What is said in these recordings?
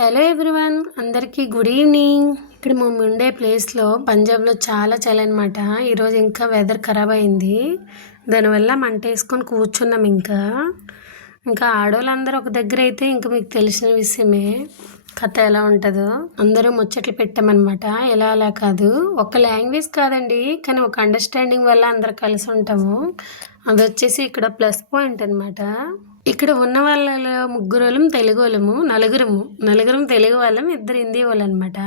Hello everyone, అందరికీ good evening. ఇక్కడ మేము ఉండే ప్లేస్లో పంజాబ్లో చాలా చలి అనమాట. ఈరోజు ఇంకా వెదర్ ఖరాబ్ అయింది, దానివల్ల మంట వేసుకొని కూర్చున్నాం. ఇంకా ఆడవాళ్ళందరూ ఒక దగ్గర అయితే ఇంకా మీకు తెలిసిన విషయమే కథ ఎలా ఉంటుందో. అందరూ ముచ్చట్లు పెట్టామన్నమాట. ఎలా అలా కాదు, ఒక లాంగ్వేజ్ కాదండి, కానీ ఒక అండర్స్టాండింగ్ వల్ల అందరు కలిసి ఉంటాము. అది వచ్చేసి ఇక్కడ ప్లస్ పాయింట్ అనమాట. ఇక్కడ ఉన్న వాళ్ళలో ముగ్గురం తెలుగు వాళ్ళము, నలుగురం తెలుగు వాళ్ళం, ఇద్దరు హిందీ వాళ్ళు అనమాట.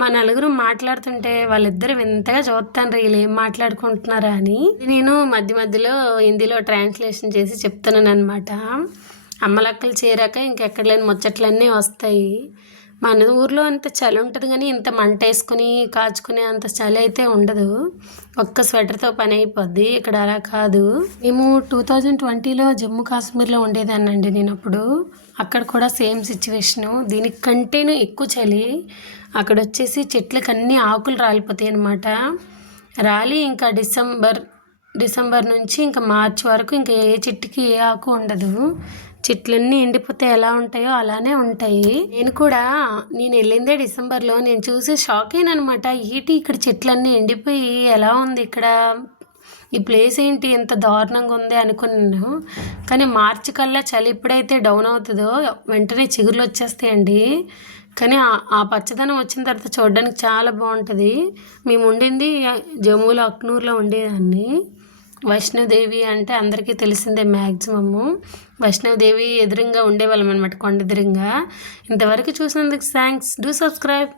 మా నలుగురు మాట్లాడుతుంటే వాళ్ళిద్దరు వింతగా చూస్తాను వీళ్ళు ఏం మాట్లాడుకుంటున్నారా అని. నేను మధ్య మధ్యలో హిందీలో ట్రాన్స్లేషన్ చేసి చెప్తున్నాను అనమాట. అమ్మలక్కలు చేరాక ఇంకెక్కడ లేని ముచ్చట్లన్నీ వస్తాయి. మన ఊర్లో అంత చలి ఉంటుంది, కానీ ఇంత మంట వేసుకుని కాచుకునే అంత చలి అయితే ఉండదు. ఒక్క స్వెటర్తో పని అయిపోద్ది. ఇక్కడ అలా కాదు. మేము 2020లో జమ్మూ కాశ్మీర్లో ఉండేదాన్నండి నేను అప్పుడు. అక్కడ కూడా సేమ్ సిచ్యువేషను, దీనికంటేనూ ఎక్కువ చలి. అక్కడ వచ్చేసి చెట్లకి అన్ని ఆకులు రాలిపోతాయి అన్నమాట. రాలి ఇంకా డిసెంబర్ నుంచి ఇంకా మార్చి వరకు ఇంకా ఏ చెట్టుకి ఏ ఆకు ఉండదు. చెట్లన్నీ ఎండిపోతే ఎలా ఉంటాయో అలానే ఉంటాయి. నేను వెళ్ళిందే డిసెంబర్లో. నేను చూసి షాక్ అయినా అనమాట. ఏంటి ఇక్కడ చెట్లన్నీ ఎండిపోయి ఎలా ఉంది ఇక్కడ, ఈ ప్లేస్ ఏంటి ఎంత దారుణంగా ఉంది అనుకున్నాను. కానీ మార్చి కల్లా చలి ఎప్పుడైతే డౌన్ అవుతుందో వెంటనే చిగురులు వచ్చేస్తాయండి. కానీ ఆ పచ్చదనం వచ్చిన తర్వాత చూడడానికి చాలా బాగుంటుంది. మేము ఉండింది జమ్మూలో అక్నూర్లో ఉండేదాన్ని. వైష్ణోదేవి అంటే అందరికీ తెలిసిందే మ్యాక్సిమము. వైష్ణోదేవి ఎదురుగా ఉండేవాళ్ళం అనమాట, కొండ ఎదురుగా. ఇంతవరకు చూసినందుకు థ్యాంక్స్. Do subscribe.